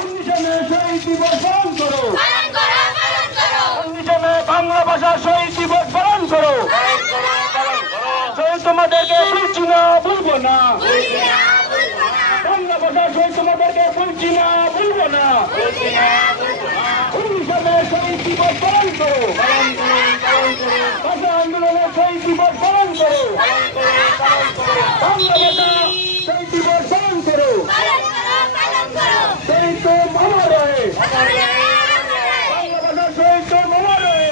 19 মে শহীদ দিবস পালন করো, 19 মে বাংলা ভাষা শহীদ দিবস পালন করো। শহীদ তোমাদেরকে ভুলছি না, ভুলবো না, বাংলা ভাষা শহীদ তোমাদেরকে ভুলছি না, ভুলবো না। 19 মে শহীদ দিবস পালন করো, ভাষা আন্দোলনের শহীদ দিবস পালন করো, বাংলা ভাষা শহীদ দিবস পালন করো। শহীদ তো মামা রয়ে, বাংলা ভাষা শহীদ তো মামা রয়ে।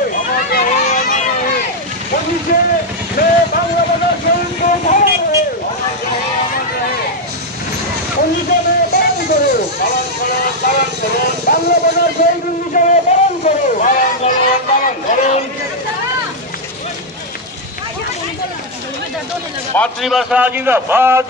19 মে বাংলা ভাষা শহীদ তো মামা রয়ে। 19 মে পালন করো, বাংলা ভাষা শহীদ 19 মে পালন করো। মাতৃভাষা জিন্দাবাদ,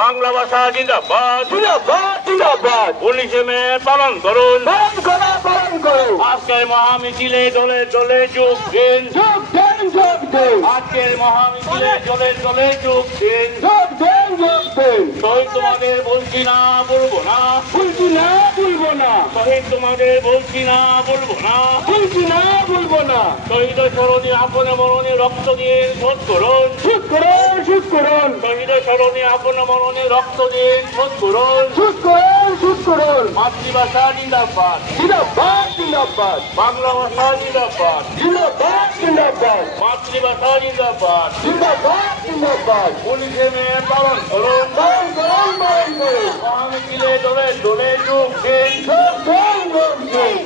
বাংলা ভাষা জিন্দাবাদ, জিন্দাবাদ জিন্দাবাদ। 19 মে পালন করুন, পালন করো, পালন করো। আজকের মহামিছিলে দলে দলে যোগ দিন, যোগ দেন, যোগ দেন, আজকের মহামিছিলে দলে দলে যোগ দিন। যোগ দেন, যোগ দেন। শহীদ তোমাদের বলছি না, বলবো না, ভুলছি না, ভুলবো না, শহীদ তোমাদের বলছি না, বলবো না। ভুলছি না, ভুলবো না। শহীদ স্মরণে আপন মরণে রক্ত দিয়ে শোধ করুন, সুদ করুন, সুদ করুন, শহীদ স্মরণে আপন মরণে রক্ত দিয়ে শোধ করুন। সুদ করুন, সুদ করুন। মাতৃভাষা জিন্দাবাদ, জিন্দাবাদ জিন্দাবাদ, বাংলা ভাষা জিন্দাবাদ, জিন্দাবাদ জিন্দাবাদ, মাতৃভাষা জিন্দাবাদ। জিন্দাবাদ জিন্দাবাদ। 19 মে পালন করুন, পালন করুন, পালন করুন। মহামিছিলে দলে দলে যোগ দিন। যোগ দেন, যোগ দেন।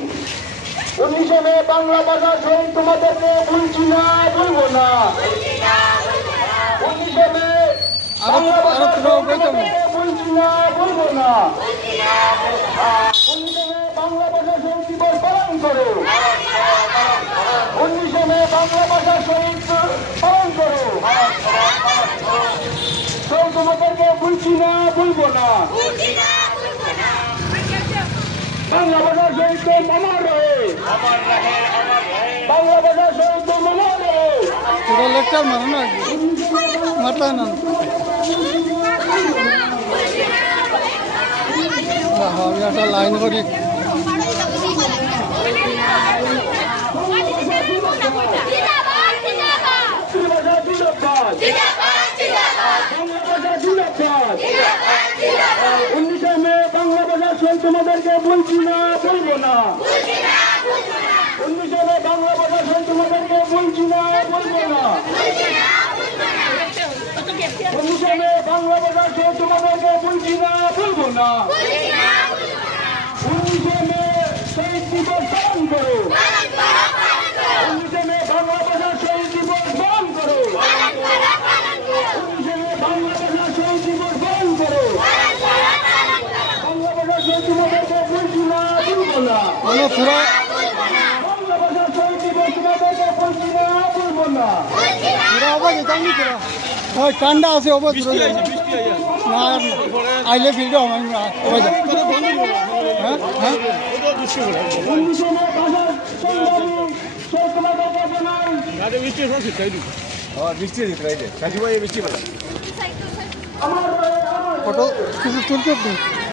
19 মে বাংলা ভাষা শহীদ তোমাদেরকে ভুলছি না, ভুলবো না। 19 মে বাংলা ভাষা শহীদ তোমাদেরকে ভুলছি না, ভুলবো না। 19 মে বাংলা ভাষা শহীদ দিবস পালন করো, 19 মে বাংলা ভাষা শহীদ পালন করো। শহীদ তোমাদেরকে ভুলছি না, ভুলবো না, বাংলা ভাষা শহীদ তো মামার রয়ে, বাংলা ভাষা শহীদ তো মামার রয়ে। পুরো লেকচার মানো না মারলা না আমি একটা লাইন করি মাতৃভাষা জিন্দাবাদ, বাংলা ভাষা জিন্দাবাদ। 19 মে বাংলা ভাষা শহীদ তোমাদেরকে বলছি না, বলবো না। 19 মে বাংলা ভাষা শহীদ তোমাদেরকে বলছি না, বলবো না। 19 মে বাংলা ভাষা শহীদ তোমাদেরকে বলছি না, বলবো না। 19 মে শহীদ দিবস পালন করো, 19 মে বাংলা ভাষা শহীদ দিবস পালন করো, 19 মে বাংলা ভাষা শহীদ দিবস পালন করো। বাংলা ভাষা শহীদ তোমাদেরকে বলছি না, বলবো না। মানে পুরো বাংলা ভাষা শহীদ দিবস তোমাদেরকে বলছি না, বলবো না। পুরো অবাক যেতাম নি পুরো হয় ঠান্ডা আছে অবাক পুরো না আইলে ভিডিও আমার হয়ে যায় হ্যাঁ হ্যাঁ 19 মে ভাষা সংগ্রামী শহীদ তোমাদেরকে জানাই ফটো কিছু তুলতে